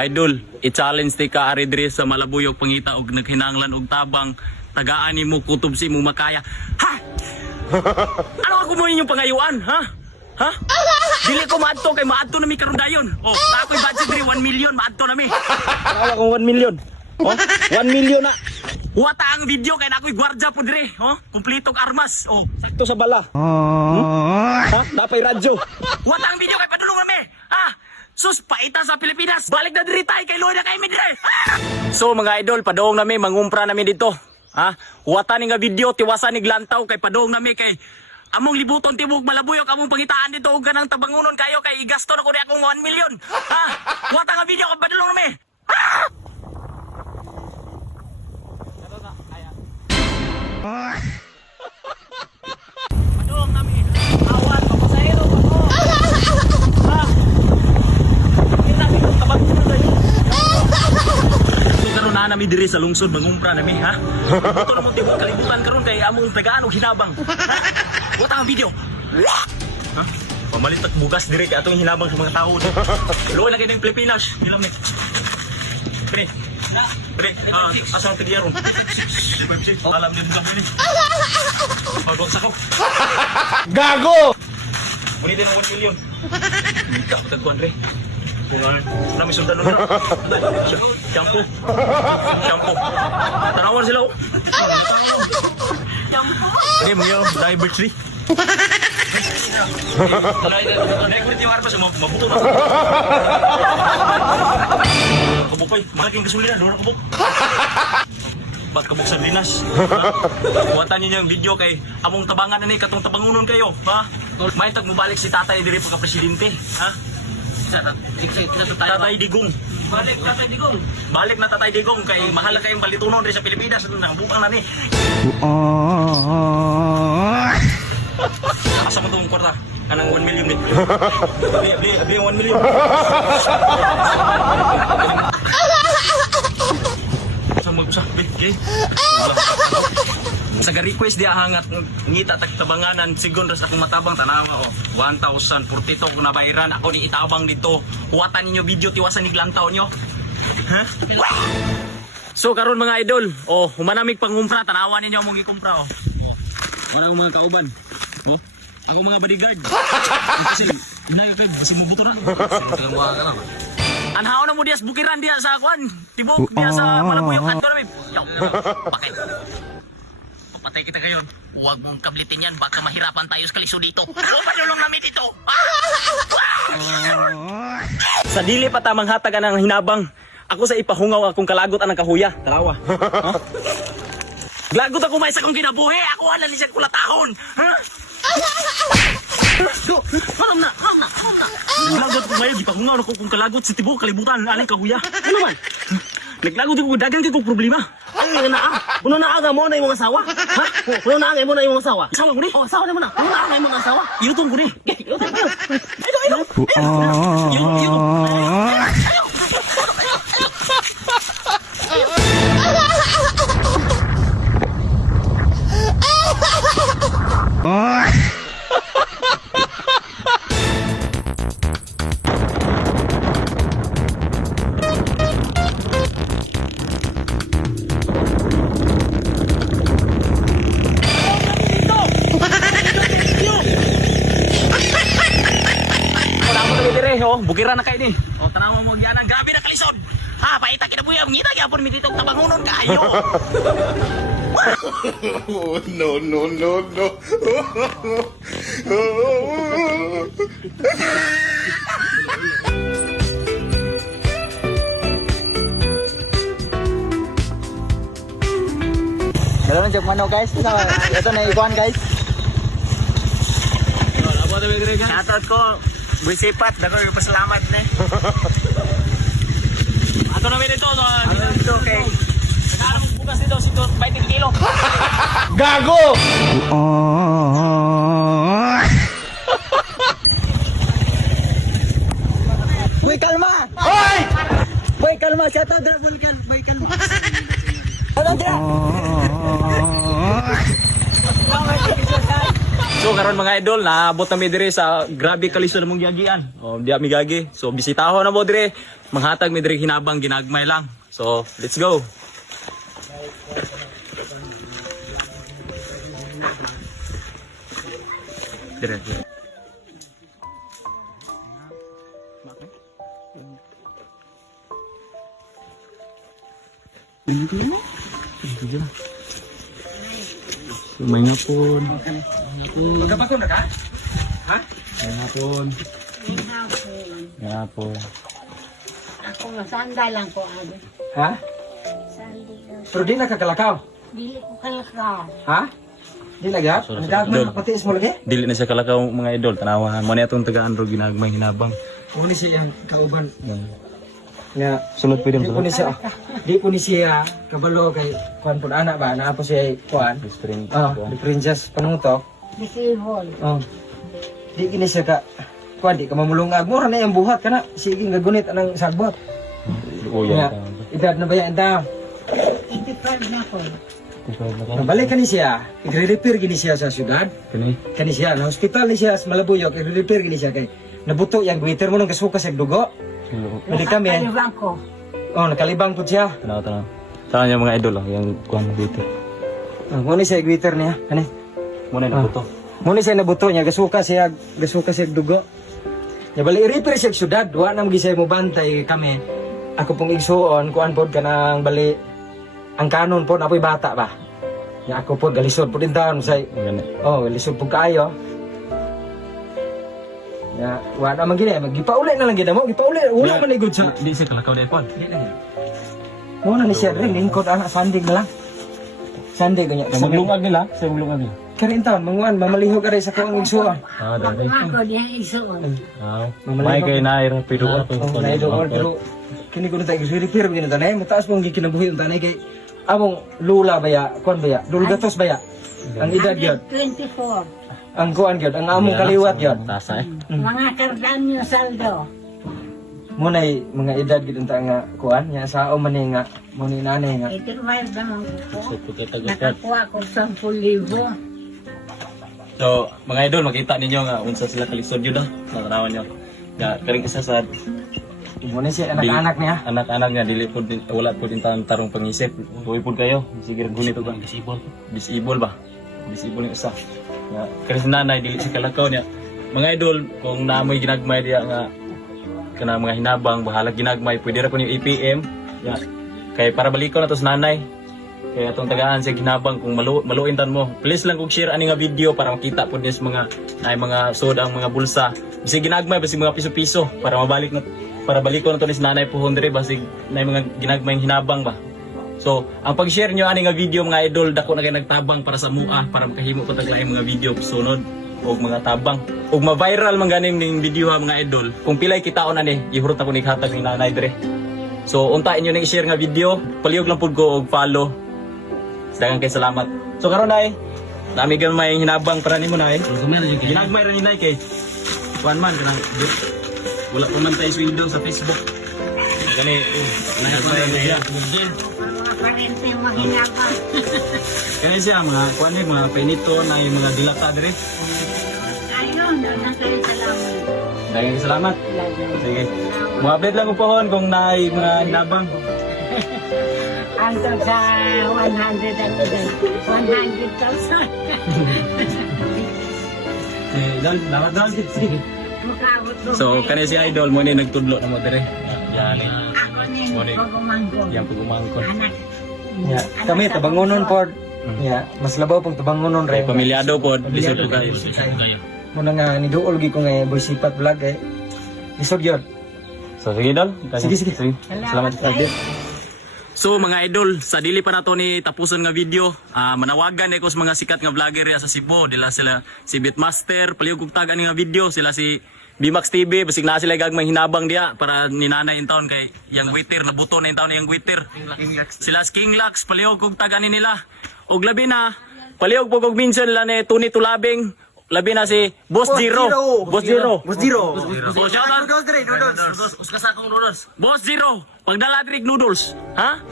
Idol, i-challenge ti ka ari diri sa Malabuyog pangita og naghinanglan og tabang tagaan nimo kutob si mo makaya. Ha? Ano ako mo inyong pangayuan, ha? Ha? Dili ko maadto kay maadto na mi karon dayon. Oh, ako'y budget diri 1 million maadto na mi. Wala ko 1 million. Oh, 1 million na. Wata ang video kay ako'y gwardya po diri, oh. Kumpletong armas. Oh, sakto sa bala. Ha? Napay radyo. Wata ang video kay padulong na mi. Ah, sus paita sa Pilipinas. Balik na diri tay kay Loda kay mi diri. So mga idol, padong nami mangumpra nami dito. Ha? Wata ni nga video tiwasan ni glantaw kay padong nami kay among libuton tibok Malabuyog among pangitaan dito og kanang tabangunon kayo kay igasto na ko ni akong 1 million. Ha? Wata nga video kay padulong nami. Padong nami. Awan papasahero pa ko. Ha? Kita ni tabangunon kayo. Karon na nami diri sa lungsod mangumpra nami ha. Buto na mo tibok kalibutan karon kay among tagaan og hinabang. Ha? Wata ang video. Ha? Pamalit at bugas diri kay atong hinabang sa mga tao. Luoy na kay ng Pilipinas. Dilam ni. Pre. Pre, asang tigiyaron. Alam din sa buli. Pagod sa ko. Gago! Unitin ang 1 million. Ika ko tagkuan re. Kung nami sundan nun. Shampoo. Shampoo. Tanawan sila oh. Shampoo. Hindi mo yun. Live tree. Naik ulit yung arpas. Mabuto na. Kabukay. Malaking kasulinan. Nora kabuk. Ba't kabuk sa linas? Buwatan niyo yung video kay among tabangan na katong tabangunon kayo. Ha? May tag mubalik si tatay diri pagka-presidente. Ha? Tatay Digong. Balik Tatay Digong. Balik na Tatay Digong kay mahal kayong balitunon rin sa Pilipinas. Nang bukang na ni. Asa mo itong kwarta? Kanang 1 million ni. Bili 1 million. Sa mo sa bili. Sa request dia hangat ngita tagtabanganan sigon ras akong matabang tanawa oh 1042 ko na bayaran ako ni itabang dito kuwatan ninyo video tiwasan ni glantaw nyo ha so karon mga idol oh humanamig pangumpra tanawa ninyo among gikumpra oh wala akong mga kauban oh ako mga bodyguard kasi inayo kay kasi mubuto na tagang buha ka lang anhaw na mo dias bukiran dia sa kwan tibok dia sa Malabuyog kanto na bakit patay kita ngayon. Huwag mong kablitin yan. Baka mahirapan tayo sa kaliso dito. O, panulong namin dito. Sa dili pa tamang hatagan ng hinabang. Ako sa ipahungaw akong kalagot ang kahuya. Tarawa. Huh? Glagot ako may sa kong kinabuhi. Ako alam ni siya kulatahon. Ha? Haram na. Glagot ko may ipahungaw ako kong kalagot si Tibo kalibutan. Aling kahuya. Ano man? Naglagot ko dagang kay kong problema. Ang naa. Kuno na aga mo na imong asawa. Ha? Kuno na aga mo na imong asawa. Asawa ko ni. Oh, asawa ni mo na. Kuno na aga imong asawa. Iluton ko ni. Iluton ko. Bukiran na kayo ni. O, tanawa mo yan ang grabe na kalisod. Ha, paita kinabuya. Ngita gyapon mi dito tabangunon kayo. No. Meron na mano guys. Ito na ikuan guys. Shoutout ko. Buisipat, dako yung pasalamat na. Ato namin dito. Ano dito kay nagkaroon bukas dito si 20 kilo. Gago! Boy, kalma! Hoy! Boy, kalma! Shut up, Vulcan! Boy, kalma! Ano dyan? So karon mga idol, naabot na mi dire sa grabe kalisod mong giagian. Oh, di mi gagi. So bisitahon na mo dire. Manghatag mi dire hinabang ginagmay lang. So, let's go. Dire. May ngapon. Magkapakon na ka? Ha? May ngapon. Ngapon. Ako nga sanda lang ko abi. Ha? Sandi lang. Pero di na kakalakaw. Dili ko kalakaw. Ha? Di na gap? Sorry, Ang gagman Idol. kapatiis mo lagi? Dili na siya kalakaw mga idol. Tanawahan mo na itong tagaan ro ginagmay hinabang. Uni siya yung kauban. Nga, Sulod pwede mo di ko ni siya, di ko ni siya kabalo kay kuan pud anak ba na po siya kuan. Di princess panutok. Disable. Oh. Di kini siya ka kuan di ka mamulungag mo ra na yung buhat kana sige nga gunit anang sagbot. Nga, edad na ba yan enta? 85 na ko. Nabalik kani siya, i-repair gini siya sa syudad. Kani siya na hospital ni siya sa Malabuyok, i-repair gini siya kay nabuto yang guiter mo nang kasuka sa dugo. Balik kami. Kalibang ko. Oh, nakalibang po siya. Tanaw. Tanaw niya mga idol yung kuan dito. Muna siya guiter niya, kani. Muna na buto. Muna siya nabuto niya, gasuka siya dugo. Ya bali i-repair siya sa syudad, wa na magi siya mo bantay kami. Ako pong igsuon, kuan pod kanang bali ang kanon po apoy bata ba. Ya ako po galisod po din taon say. Gani. Oh, galisod po kaayo. Ya, wa na man gini, magipauli na lang gid mo, gipauli. Wala man igod sa. Di siya kalakaw dai kon. Muna ni siya rin, lingkod anak sandig na lang. Sandig ganya. Maglungag nila, sa maglungag nila. Karin taon, manguan, mamalihog ka rin sa kong igsuon. Dali. Ako diha isuon. May kay naira pero Oh, na doon pero kini ko na tayo repair gini tanay, mataas pong gikinabuhi ang tanay kay among lula baya, kon baya, dulgatos baya. Ang edad gyud, 24. ang kuan gyud, ang among kaliwat gyud. Tasa eh. Mga kardan yung saldo. Munay mga edad gyud unta nga kuan, nya sao man ni nga mo ni nanay nga. 85 naman ko. So pagkatagat. Nakakuha ko 10,000. So mga idol makita ninyo nga unsa sila kalisod yun Natanawan nyo. Nga karing isa sa Muna siya anak-anak niya. anak-anak nga dili pud wala pud din tarong pangisip. Tuwi pud kayo. Sige gunit ba? Disable ba? Disable yung isa. Nga karing sa nanay dili si kalakaw niya. Mga idol kung naamoy ginagmay diya nga kana mga hinabang bahala ginagmay pwede ra po yung APM. Ya. Kay para balikaw na to sa nanay. Kaya atong tagaan sa ginabang kung maluin tan mo. Please lang kog share ani nga video para makita pud niya sa mga soda ang mga bulsa. Bisig ginagmay basig mga piso-piso para mabalik na para balikaw na to ni sa nanay pohon dire basig nay mga ginagmay hinabang ba. So, ang pag-share nyo ani nga video mga idol dako na kay nagtabang para sa mua para makahimo ko taglaing mga video sunod og mga tabang. Og ma-viral man ganing ning video ha mga idol. Kung pilay kitaon ani, ihurot na ko ni hatag ni nanay dire. So, untain nyo na i-share nga video, palihog lang pud ko og follow. Daghang kay salamat. So karon nay, nami gan may hinabang para nimo nay. Ginagmay ra ni nay kay kuan man kanang wala pa man tayo sweldo sa Facebook. Gani, nagmay ra niya. Mga parente mahinabang. Kani siya mga kuan ni mga penito na yung mga dilata dire. Ayun, doon na kayo salamat. Daghang kay salamat. Sige. Mo-update lang ko pohon kung naay mga hinabang. Hanggang sa 100,000. Salamat. Mukabot ko. So kani si idol mo ni nagtudlo na mo dire. Yan. Ako ni Morning. pagumangkong. Yan pagumangkon. Anak. Ya, kami tabangonon pod. Ya, mas labaw pong tabangonon Kay rin. pamilyado pod, bisod po kayo. Muna nga niduol gi ko nga boy sipat vlog eh. Isog yun. So sige idol. Sige. Salamat sa So mga idol, sa dili pa nato ni tapuson nga video, manawagan ko sa mga sikat nga vlogger sa Cebu, dila sila si Beatmaster, palihog kog tagan nga video, sila si Bimax TV, basig na sila gagmay hinabang diya para ni nanay in town kay yang Witter nabuto na in town yang Witter. Sila si King Lax, palihog kog tagan nila. Og labi na, palihog po kog minsan nila ni Tuni Tulabing, labi na si Boss Zero. Boss Zero. So shout out. Noodles. Boss Zero. Pagdala trig noodles. Ha?